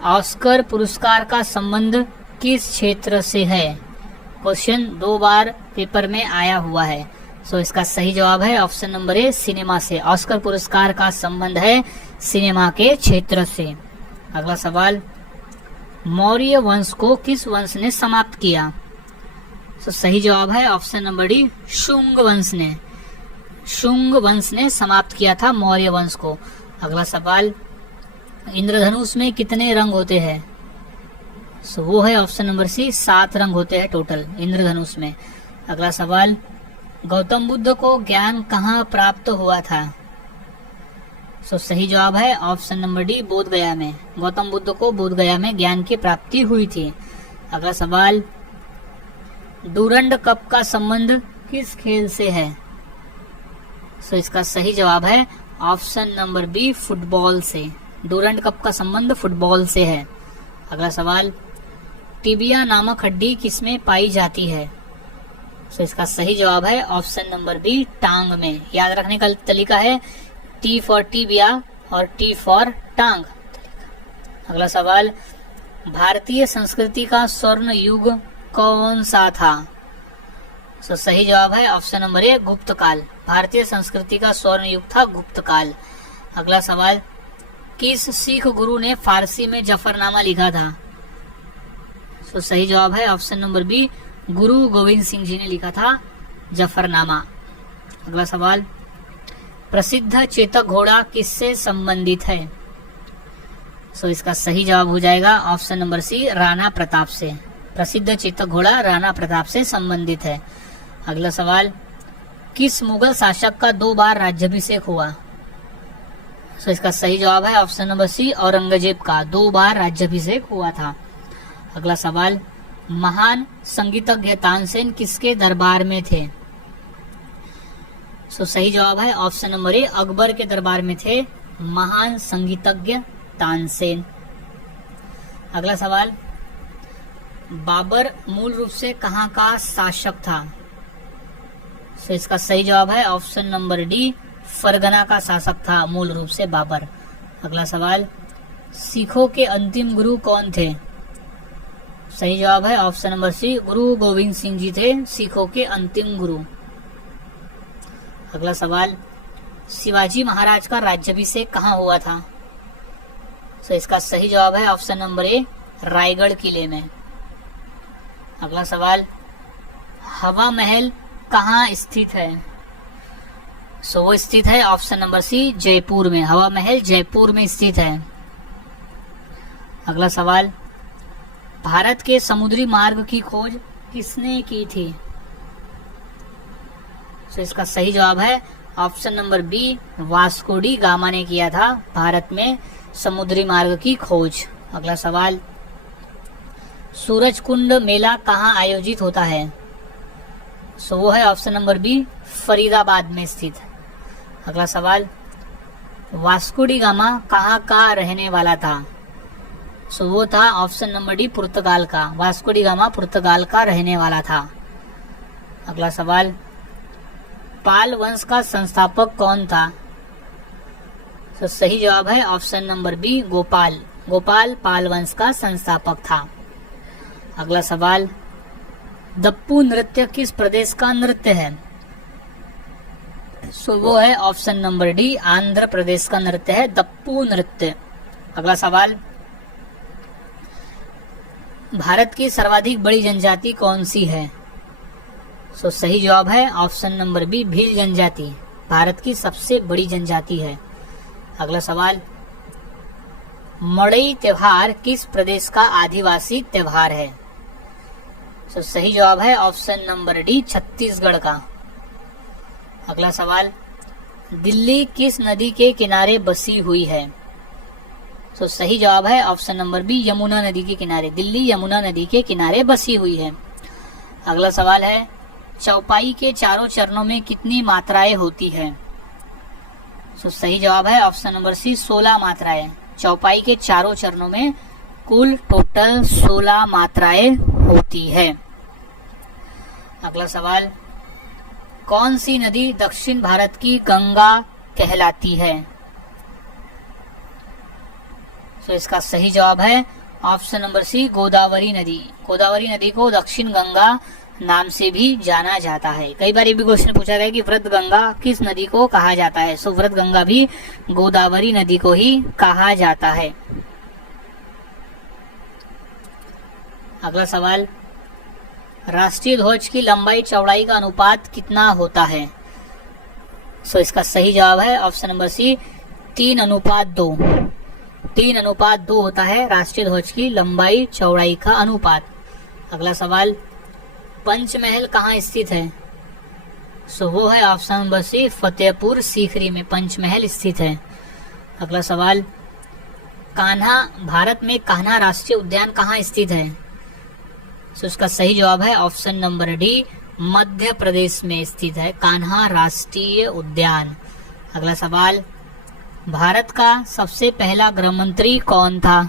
Oscar पुरस्कार का संबंध किस क्षेत्र से है? क्वेश्चन 2 बार पेपर में आया हुआ है। सो इसका सही जवाब है ऑप्शन नंबर ए, सिनेमा से। ऑस्कर पुरस्कार का संबंध है सिनेमा के क्षेत्र से। अगला सवाल, मौर्य वंश को किस वंश ने समाप्त किया? सो सही जवाब है ऑप्शन नंबर डी, शुंग वंश ने। शुंग वंश ने समाप्त किया था मौर्य वंश को। अगला सवाल, इंद्रधनुष में कितने रंग होते हैं? सो वो है ऑप्शन नंबर सी, 7 रंग होते हैं टोटल इंद्रधनुष में। अगला सवाल, गौतम बुद्ध को ज्ञान कहाँ प्राप्त हुआ था? सो सही जवाब है ऑप्शन नंबर डी, बोध गया में। गौतम बुद्ध को बोध गया में ज्ञान की प्राप्ति हुई थी। अगला सवाल, डूरंड कप का संबंध किस खेल से है? सो इसका सही जवाब है ऑप्शन नंबर बी, फुटबॉल से। डूरंड कप का संबंध फुटबॉल से है। अगला सवाल, टिबिया नामक हड्डी किसमें पाई जाती है? सो इसका सही जवाब है ऑप्शन नंबर बी, टांग में। याद रखने का तरीका है टी फॉर टिबिया और टी फॉर टांग। अगला सवाल, भारतीय संस्कृति का स्वर्ण युग कौन सा था? सो सही जवाब है ऑप्शन नंबर ए, गुप्त काल। भारतीय संस्कृति का स्वर्ण युग था गुप्त काल। अगला सवाल, किस सिख गुरु ने फारसी में जफरनामा लिखा था? सो सही जवाब है ऑप्शन नंबर बी, गुरु गोविंद सिंह जी ने लिखा था जफरनामा। अगला सवाल, प्रसिद्ध चेतक घोड़ा किससे संबंधित है? सो इसका सही जवाब हो जाएगा option number C, Rana Pratap से। प्रसिद्ध चेतक घोड़ा राणा प्रताप से संबंधित है। अगला सवाल, किस मुगल शासक का 2 बार राज्याभिषेक हुआ? सो इसका सही जवाब है ऑप्शन नंबर सी, औरंगजेब का 2 बार राज्याभिषेक हुआ था। अगला सवाल, महान संगीतज्ञ तानसेन किसके दरबार में थे? सो सही जवाब है ऑप्शन नंबर ए, अकबर के दरबार में थे महान संगीतज्ञ तानसेन। अगला सवाल, बाबर मूल रूप से कहाँ का शासक था? सो इसका सही जवाब है ऑप्शन नंबर डी, फरगना का शासक था मूल रूप से बाबर। अगला सवाल, सिखों के अंतिम गुरु कौन थे? सही जवाब है ऑप्शन नंबर सी, गुरु गोविंद सिंह जी थे सिखों के अंतिम गुरु। अगला सवाल, शिवाजी महाराज का राज्याभिषेक कहाँ हुआ था? सो इसका सही जवाब है ऑप्शन नंबर ए, रायगढ़ किले में। अगला सवाल, हवा महल कहाँ स्थित है? सो वो स्थित है ऑप्शन नंबर सी, जयपुर में। हवा महल जयपुर में स्थित है। अगला सवाल, भारत के समुद्री मार्ग की खोज किसने की थी? सो इसका सही जवाब है option number B, Vasco da Gama ने किया था भारत में समुद्री मार्ग की खोज। अगला सवाल, सूरज कुंड मेला कहाँ आयोजित होता है? सो वो है ऑप्शन नंबर बी, फरीदाबाद में स्थित। अगला सवाल, वास्को डी गामा कहाँ का रहने वाला था? सो वो था ऑप्शन नंबर डी, पुर्तगाल का। वास्को डी गामा पुर्तगाल का रहने वाला था। अगला सवाल, पाल वंश का संस्थापक कौन था? सो सही जवाब है option number B, Gopal. Gopal Pala वंश का संस्थापक था। अगला सवाल, दप्पू नृत्य किस प्रदेश का नृत्य है? सो वो है option number D, Andhra Pradesh का नृत्य है दप्पू नृत्य। अगला सवाल, भारत की सर्वाधिक बड़ी जनजाति कौन सी है? सो सही जवाब है ऑप्शन नंबर बी, भील जनजाति भारत की सबसे बड़ी जनजाति है। अगला सवाल, मड़ई त्योहार किस प्रदेश का आदिवासी त्योहार है? सो सही जवाब है ऑप्शन नंबर डी, छत्तीसगढ़ का। अगला सवाल, दिल्ली किस नदी के किनारे बसी हुई है? सो सही जवाब है ऑप्शन नंबर बी, यमुना नदी के किनारे। दिल्ली यमुना नदी के किनारे बसी हुई है। अगला सवाल है, चौपाई के चारों चरणों में कितनी मात्राएं होती है? सो सही जवाब है ऑप्शन नंबर सी, 16 मात्राएं। चौपाई के चारों चरणों में कुल टोटल 16 मात्राएं होती है। अगला सवाल, कौन सी नदी दक्षिण भारत की गंगा कहलाती है? तो इसका सही जवाब है ऑप्शन नंबर सी, गोदावरी नदी। गोदावरी नदी को दक्षिण गंगा नाम से भी जाना जाता है। कई बार ये भी क्वेश्चन पूछा गया कि वृद्ध गंगा किस नदी को कहा जाता है। सो वृद्ध गंगा भी गोदावरी नदी को ही कहा जाता है। अगला सवाल, राष्ट्रीय ध्वज की लंबाई चौड़ाई का अनुपात कितना होता है? सो इसका सही जवाब है ऑप्शन नंबर सी, 3:2। 3:2 होता है राष्ट्रीय ध्वज की लंबाई चौड़ाई का अनुपात। अगला सवाल, पंचमहल कहाँ स्थित है? सो वो है option number C, Fatehpur Sikri में पंचमहल स्थित है। अगला सवाल, कान्हा, भारत में कान्हा राष्ट्रीय उद्यान कहाँ स्थित है? सो इसका सही जवाब है option number D, Madhya Pradesh में स्थित है कान्हा राष्ट्रीय उद्यान। अगला सवाल, भारत का सबसे पहला गृह मंत्री कौन था?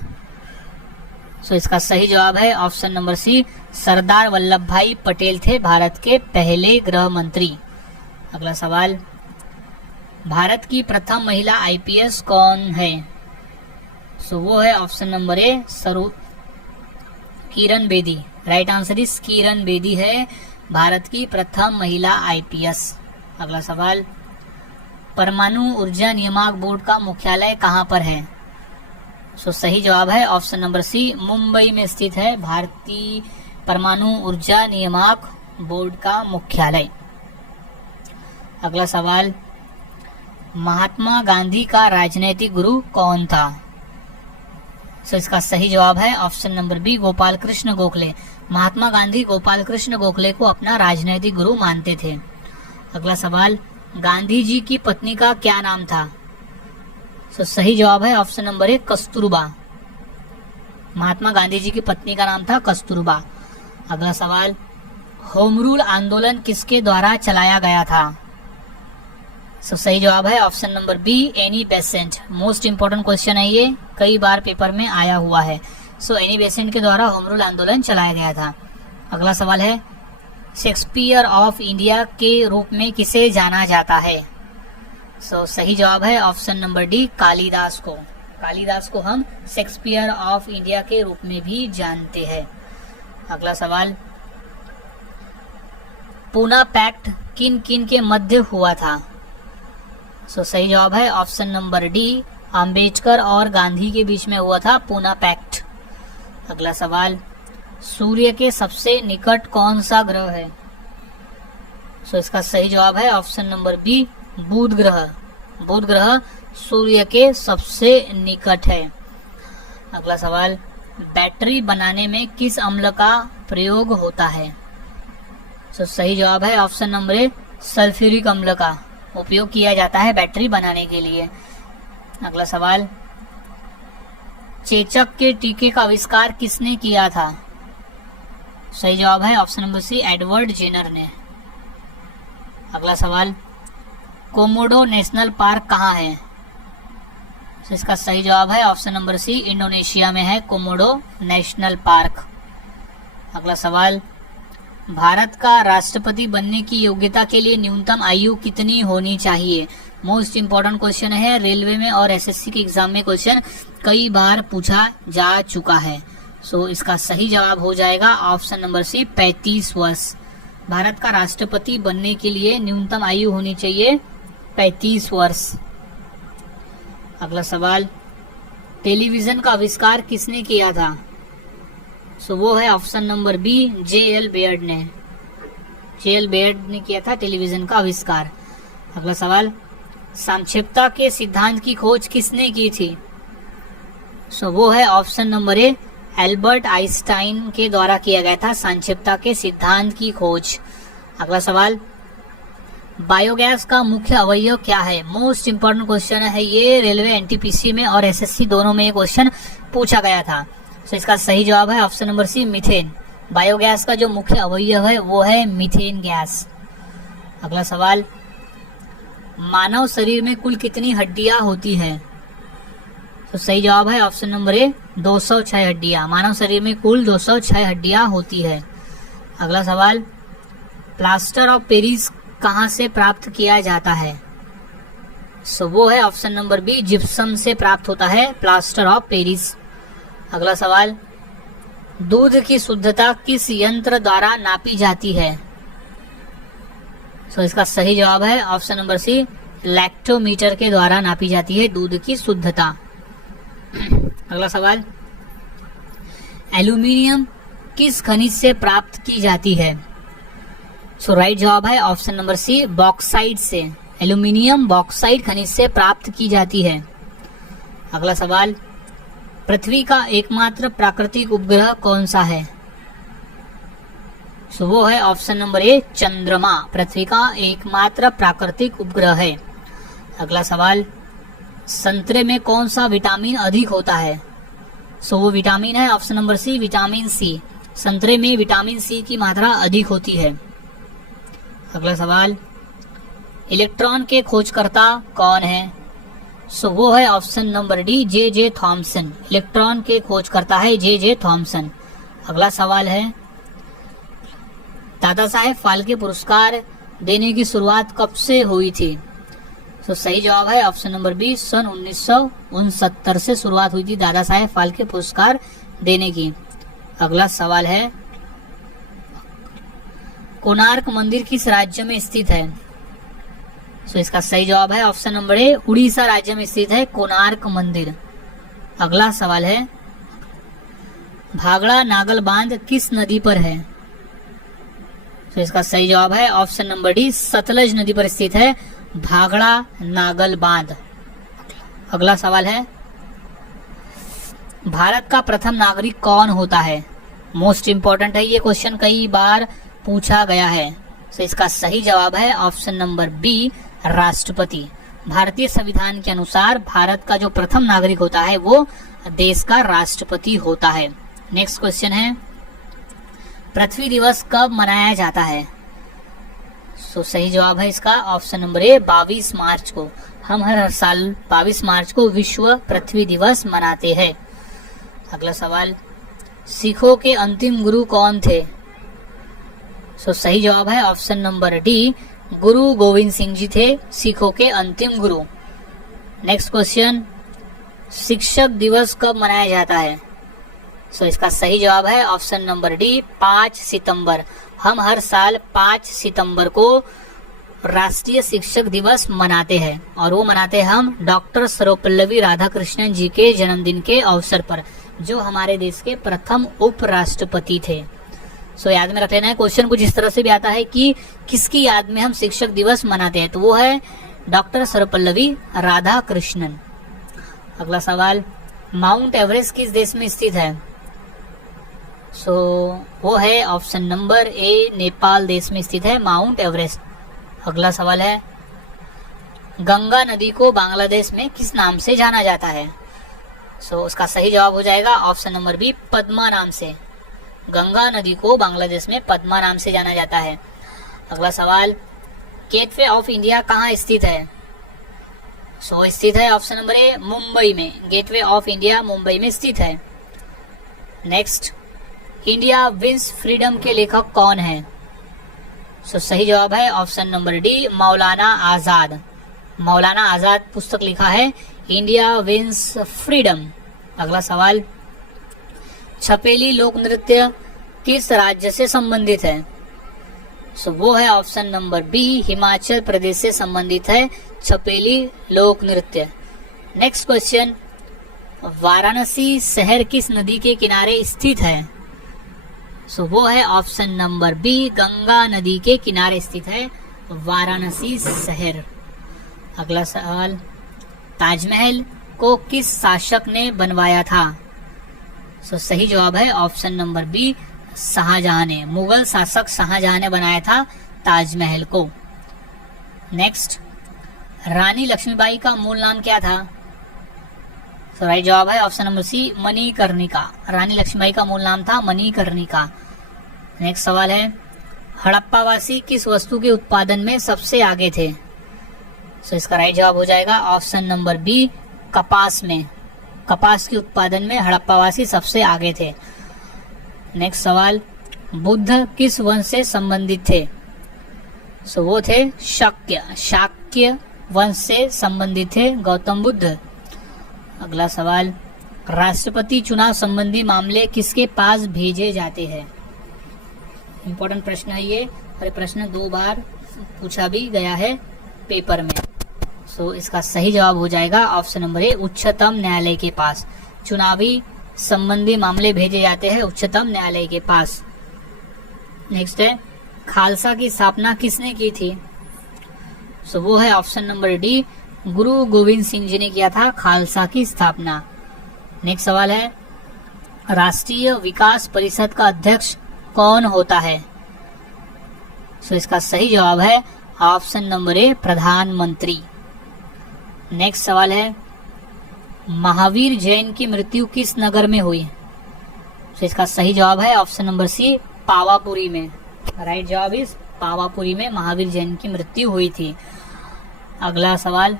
सो इसका सही जवाब है ऑप्शन नंबर सी, सरदार वल्लभ भाई पटेल थे भारत के पहले गृह मंत्री। अगला सवाल, भारत की प्रथम महिला आईपीएस कौन है? सो वो है option number A, Kiran Bedi. Right answer is Kiran Bedi है भारत की प्रथम महिला आईपीएस। अगला सवाल, परमाणु ऊर्जा नियामक बोर्ड का मुख्यालय कहाँ पर है? सो सही जवाब है ऑप्शन नंबर सी, मुंबई में स्थित है भारतीय परमाणु ऊर्जा नियामक बोर्ड का मुख्यालय। अगला सवाल, महात्मा गांधी का राजनैतिक गुरु कौन था? सो इसका सही जवाब है option number B, Gopal Krishna Gokhale. Mahatma Gandhi Gopal Krishna Gokhale को अपना राजनैतिक गुरु मानते थे। अगला सवाल, गांधी जी की पत्नी का क्या नाम था? सो सही जवाब है ऑप्शन नंबर ए, कस्तूरबा। महात्मा गांधी जी की पत्नी का नाम था कस्तूरबा। अगला सवाल, होम रूल आंदोलन किसके द्वारा चलाया गया था? सो सही जवाब है option number B, Annie Besant. Most important question है ये, कई बार पेपर में आया हुआ है। सो एनी बेसेंट के द्वारा होम रूल आंदोलन चलाया गया था। अगला सवाल है, शेक्सपियर ऑफ इंडिया के रूप में किसे जाना जाता है? सो सही जवाब है ऑप्शन नंबर डी, कालिदास को। कालिदास को हम शेक्सपियर ऑफ इंडिया के रूप में भी जानते हैं। अगला सवाल, पूना पैक्ट किन किन के मध्य हुआ था? सो सही जवाब है ऑप्शन नंबर डी, अंबेडकर और गांधी के बीच में हुआ था पूना पैक्ट। अगला सवाल, सूर्य के सबसे निकट कौन सा ग्रह है? सो इसका सही जवाब है ऑप्शन नंबर बी, बुध ग्रह। बुध ग्रह सूर्य के सबसे निकट है। अगला सवाल, बैटरी बनाने में किस अम्ल का प्रयोग होता है? सो सही जवाब है ऑप्शन नंबर ए, सल्फ्यूरिक अम्ल का उपयोग किया जाता है बैटरी बनाने के लिए। अगला सवाल, चेचक के टीके का आविष्कार किसने किया था? सही जवाब है option number C, Edward Jenner ने। अगला सवाल, कोमोडो नेशनल पार्क कहाँ है? तो इसका सही जवाब है ऑप्शन नंबर सी, इंडोनेशिया में है कोमोडो नेशनल पार्क। अगला सवाल, भारत का राष्ट्रपति बनने की योग्यता के लिए न्यूनतम आयु कितनी होनी चाहिए? मोस्ट इंपोर्टेंट क्वेश्चन है, रेलवे में और एसएससी के एग्जाम में क्वेश्चन कई बार पूछा जा चुका है। सो इसका सही जवाब हो जाएगा ऑप्शन नंबर सी, 35 वर्ष। भारत का राष्ट्रपति बनने के लिए न्यूनतम आयु होनी चाहिए 35 वर्ष। अगला सवाल, टेलीविजन का आविष्कार किसने किया था? सो वो है ऑप्शन नंबर बी, जे.एल. बेयर्ड ने। जे.एल. बेयर्ड ने किया था टेलीविजन का आविष्कार। अगला सवाल, सापेक्षता के सिद्धांत की खोज किसने की थी? सो वो है ऑप्शन नंबर ए, एल्बर्ट आइंस्टाइन के द्वारा किया गया था सापेक्षता के सिद्धांत की खोज। अगला सवाल, बायोगैस का मुख्य अवयव क्या है? मोस्ट इंपोर्टेंट क्वेश्चन है ये, रेलवे एनटीपीसी में और एसएससी दोनों में ये क्वेश्चन पूछा गया था। तो इसका सही जवाब है option number C, methane. Biogas का जो मुख्य अवयव है वो है मीथेन गैस। अगला सवाल, मानव शरीर में कुल कितनी हड्डियां होती है? तो सही जवाब है ऑप्शन नंबर ए, 206 हड्डियां। मानव शरीर में कुल 206 हड्डियां होती है। अगला सवाल, प्लास्टर ऑफ पेरिस कहाँ से प्राप्त किया जाता है? सो वो है ऑप्शन नंबर बी, जिप्सम से प्राप्त होता है प्लास्टर ऑफ पेरिस। अगला सवाल, दूध की शुद्धता किस यंत्र द्वारा नापी जाती है? सो इसका सही जवाब है ऑप्शन नंबर सी, लैक्टोमीटर के द्वारा नापी जाती है दूध की शुद्धता। अगला सवाल, एल्यूमिनियम किस खनिज से प्राप्त की जाती है? सो राइट जवाब है ऑप्शन नंबर सी, बॉक्साइट से। एल्यूमिनियम बॉक्साइट खनिज से प्राप्त की जाती है। अगला सवाल, पृथ्वी का एकमात्र प्राकृतिक उपग्रह कौन सा है? सो वो है ऑप्शन नंबर ए, चंद्रमा। पृथ्वी का एकमात्र प्राकृतिक उपग्रह है। अगला सवाल, संतरे में कौन सा विटामिन अधिक होता है? सो वो विटामिन है option number C, vitamin C. संतरे में विटामिन सी की मात्रा अधिक होती है। अगला सवाल, इलेक्ट्रॉन के खोजकर्ता कौन है? सो वो है option number D, J Thomson. Electron के खोजकर्ता है जे थॉमसन। अगला सवाल है, दादा साहेब फाल्के पुरस्कार देने की शुरुआत कब से हुई थी? तो सही जवाब है ऑप्शन नंबर बी, सन 1969 से शुरुआत हुई थी दादा साहेब फाल्के पुरस्कार देने की। अगला सवाल है, कोणार्क मंदिर किस राज्य में स्थित है? तो इसका सही जवाब है ऑप्शन नंबर ए, उड़ीसा राज्य में स्थित है कोणार्क मंदिर। अगला सवाल है, भागड़ा नागल बांध किस नदी पर है? तो इसका सही जवाब है ऑप्शन नंबर डी, सतलज नदी पर स्थित है भागड़ा नागल बांध। अगला सवाल है, भारत का प्रथम नागरिक कौन होता है? मोस्ट इंपॉर्टेंट है ये क्वेश्चन, कई बार पूछा गया है। तो इसका सही जवाब है ऑप्शन नंबर बी, राष्ट्रपति। भारतीय संविधान के अनुसार भारत का जो प्रथम नागरिक होता है वो देश का राष्ट्रपति होता है। नेक्स्ट क्वेश्चन है, पृथ्वी दिवस कब मनाया जाता है? सो सही जवाब है इसका ऑप्शन नंबर ए, 22 मार्च को। हम हर साल 22 मार्च को विश्व पृथ्वी दिवस मनाते हैं। अगला सवाल, सिखों के अंतिम गुरु कौन थे? सो सही जवाब है ऑप्शन नंबर डी, गुरु गोविंद सिंह जी थे सिखों के अंतिम गुरु। नेक्स्ट क्वेश्चन, शिक्षक दिवस कब मनाया जाता है? सो इसका सही जवाब है ऑप्शन नंबर डी, 5 सितंबर। हम हर साल 5 सितंबर को राष्ट्रीय शिक्षक दिवस मनाते हैं और वो मनाते हैं हम डॉक्टर सर्वपल्लवी राधाकृष्णन जी के जन्मदिन के अवसर पर, जो हमारे देश के प्रथम उपराष्ट्रपति थे। सो याद में रख लेना है, क्वेश्चन कुछ इस तरह से भी आता है कि किसकी याद में हम शिक्षक दिवस मनाते हैं, तो वो है डॉक्टर सर्वपल्लवी राधाकृष्णन। अगला सवाल, माउंट एवरेस्ट किस देश में स्थित है? सो वो है ऑप्शन नंबर ए, नेपाल देश में स्थित है माउंट एवरेस्ट। अगला सवाल है, गंगा नदी को बांग्लादेश में किस नाम से जाना जाता है? सो उसका सही जवाब हो जाएगा ऑप्शन नंबर बी, पद्मा नाम से। गंगा नदी को बांग्लादेश में पद्मा नाम से जाना जाता है। अगला सवाल, गेटवे ऑफ इंडिया कहाँ स्थित है? सो स्थित है ऑप्शन नंबर ए, मुंबई में। गेटवे ऑफ इंडिया मुंबई में स्थित है। नेक्स्ट, इंडिया विंस फ्रीडम के लेखक कौन है? सो सही जवाब है option number D, Maulana Azad. Maulana Azad पुस्तक लिखा है इंडिया विंस फ्रीडम। अगला सवाल, छपेली लोक नृत्य किस राज्य से संबंधित है? सो वो है option number B, Himachal Pradesh से संबंधित है छपेली लोक नृत्य। नेक्स्ट क्वेश्चन, वाराणसी शहर किस नदी के किनारे स्थित है? सो वो है ऑप्शन नंबर बी, गंगा नदी के किनारे स्थित है वाराणसी शहर। अगला सवाल, ताजमहल को किस शासक ने बनवाया था? सो सही जवाब है ऑप्शन नंबर बी, शाहजहां ने। मुगल शासक शाहजहां ने बनाया था ताजमहल को। नेक्स्ट, रानी लक्ष्मीबाई का मूल नाम क्या था? तो राइट जवाब है ऑप्शन नंबर सी, मणिकर्णिका। रानी लक्ष्मीबाई का मूल नाम था मणिकर्णिका। नेक्स्ट सवाल है, हड़प्पावासी किस वस्तु के उत्पादन में सबसे आगे थे? सो इसका राइट जवाब हो जाएगा ऑप्शन नंबर बी, कपास में। कपास के उत्पादन में हड़प्पावासी सबसे आगे थे। नेक्स्ट सवाल, बुद्ध किस वंश से संबंधित थे? सो वो थे शाक्य। शाक्य वंश से संबंधित थे? गौतम बुद्ध। अगला सवाल, राष्ट्रपति चुनाव संबंधी मामले किसके पास भेजे जाते हैं? इंपॉर्टेंट प्रश्न है ये, और ये प्रश्न 2 बार पूछा भी गया है पेपर में। सो इसका सही जवाब हो जाएगा ऑप्शन नंबर ए, उच्चतम न्यायालय के पास। चुनावी संबंधी मामले भेजे जाते हैं उच्चतम न्यायालय के पास। नेक्स्ट है, खालसा की स्थापना किसने की थी? सो वो है ऑप्शन नंबर डी, गुरु गोविंद सिंह जी ने किया था खालसा की स्थापना। नेक्स्ट सवाल है, राष्ट्रीय विकास परिषद का अध्यक्ष कौन होता है? सो इसका सही जवाब है ऑप्शन नंबर ए, प्रधानमंत्री। नेक्स्ट सवाल है, महावीर जैन की मृत्यु किस नगर में हुई? सो इसका सही जवाब है ऑप्शन नंबर सी, पावापुरी में। राइट जवाब इस पावापुरी में महावीर जैन की मृत्यु हुई थी। अगला सवाल,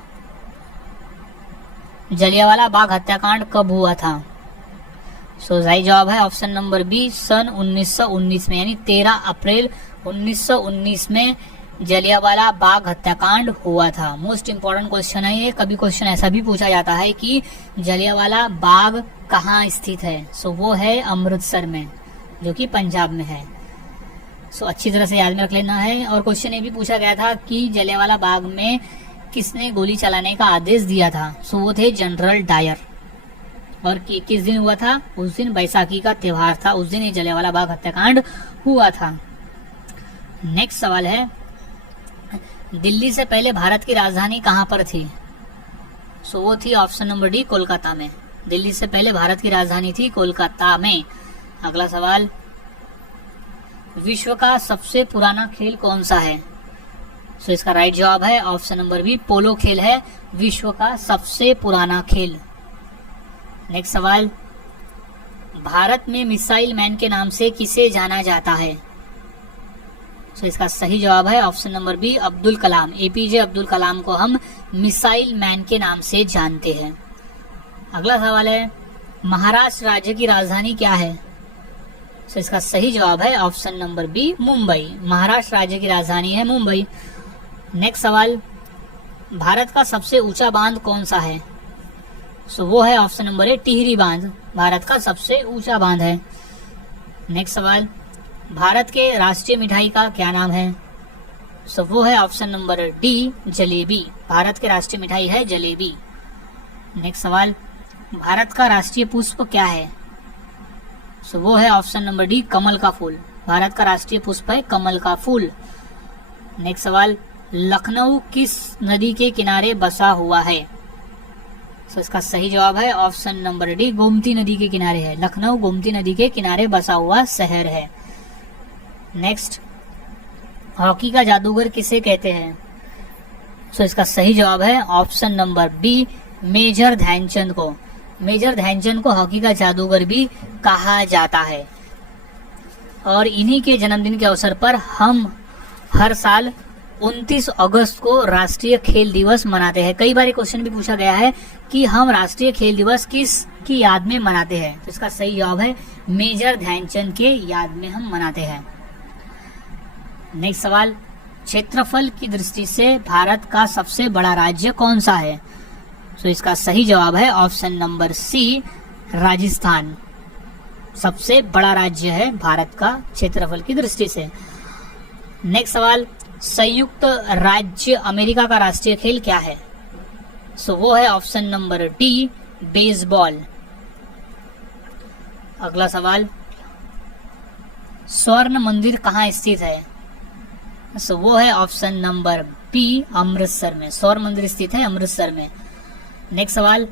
जलियांवाला बाग हत्याकांड कब हुआ था? सो सही जवाब है ऑप्शन नंबर बी, सन 1919 में, यानी 13 अप्रैल 1919 में जलियांवाला बाग हत्याकांड हुआ था। मोस्ट इंपॉर्टेंट क्वेश्चन है ये। कभी क्वेश्चन ऐसा भी पूछा जाता है कि जलियांवाला बाग कहाँ स्थित है? सो वो है अमृतसर में, जो कि पंजाब में है। सो अच्छी तरह से याद में रख लेना है। और क्वेश्चन ये भी पूछा गया था कि जलियांवाला बाग में किसने गोली चलाने का आदेश दिया था? सो वो थे जनरल डायर। और किस दिन हुआ था? उस दिन बैसाखी का त्योहार था, उस दिन ये जलियांवाला बाग हत्याकांड हुआ था। नेक्स्ट सवाल है, दिल्ली से पहले भारत की राजधानी कहाँ पर थी? सो वो थी ऑप्शन नंबर डी, कोलकाता में। दिल्ली से पहले भारत की राजधानी थी कोलकाता में। अगला सवाल, विश्व का सबसे पुराना खेल कौन सा है? सो इसका राइट जवाब है ऑप्शन नंबर बी, पोलो खेल है विश्व का सबसे पुराना खेल। नेक्स्ट सवाल, भारत में मिसाइल मैन के नाम से किसे जाना जाता है? सो इसका सही जवाब है option number B, Abdul Kalam. APJ Abdul Kalam को हम मिसाइल मैन के नाम से जानते हैं। अगला सवाल है, महाराष्ट्र राज्य की राजधानी क्या है? सो इसका सही जवाब है option number B, Mumbai. Maharashtra राज्य की राजधानी है मुंबई। नेक्स्ट सवाल, भारत का सबसे ऊंचा बांध कौन सा है? सो वो है ऑप्शन नंबर ए, टिहरी बांध। भारत का सबसे ऊंचा बांध है। नेक्स्ट सवाल, भारत के राष्ट्रीय मिठाई का क्या नाम है? सो वो है option number D, jalebi. Bharat के राष्ट्रीय मिठाई है जलेबी। नेक्स्ट सवाल, भारत का राष्ट्रीय पुष्प क्या है? सो वो है ऑप्शन नंबर डी, कमल का फूल। भारत का राष्ट्रीय पुष्प है कमल का फूल। नेक्स्ट सवाल, लखनऊ किस नदी के किनारे बसा हुआ है? सो इसका सही जवाब है ऑप्शन नंबर डी, गोमती नदी के किनारे है। लखनऊ गोमती नदी के किनारे बसा हुआ शहर है। नेक्स्ट, हॉकी का जादूगर किसे कहते हैं? सो इसका सही जवाब है option number B, major Dhyanchand को। मेजर ध्यानचंद को हॉकी का जादूगर भी कहा जाता है। और इन्हीं के जन्मदिन के अवसर पर हम हर साल 29 अगस्त को राष्ट्रीय खेल दिवस मनाते हैं। कई बार क्वेश्चन भी पूछा गया है कि हम राष्ट्रीय खेल दिवस किस की याद में मनाते हैं? तो इसका सही जवाब है मेजर ध्यानचंद के याद में हम मनाते हैं। नेक्स्ट सवाल, क्षेत्रफल की दृष्टि से भारत का सबसे बड़ा राज्य कौन सा है? तो इसका सही जवाब है ऑप्शन नंबर सी, राजस्थान। सबसे बड़ा राज्य है भारत का क्षेत्रफल की दृष्टि से। नेक्स्ट सवाल, संयुक्त राज्य अमेरिका का राष्ट्रीय खेल क्या है? सो वो है ऑप्शन नंबर डी, बेसबॉल। अगला सवाल, स्वर्ण मंदिर कहाँ स्थित है? सो वो है ऑप्शन नंबर बी, अमृतसर में। स्वर्ण मंदिर स्थित है अमृतसर में। नेक्स्ट सवाल,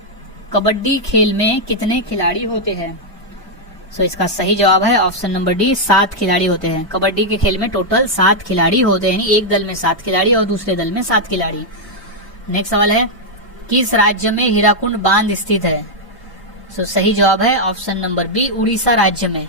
कबड्डी खेल में कितने खिलाड़ी होते हैं? सो इसका सही जवाब है ऑप्शन नंबर डी, 7 खिलाड़ी होते हैं। कबड्डी के खेल में टोटल 7 खिलाड़ी होते हैं, एक दल में 7 खिलाड़ी और दूसरे दल में 7 खिलाड़ी। नेक्स्ट सवाल है, किस राज्य में हीराकुंड बांध स्थित है? सो सही जवाब है ऑप्शन नंबर बी, उड़ीसा राज्य में।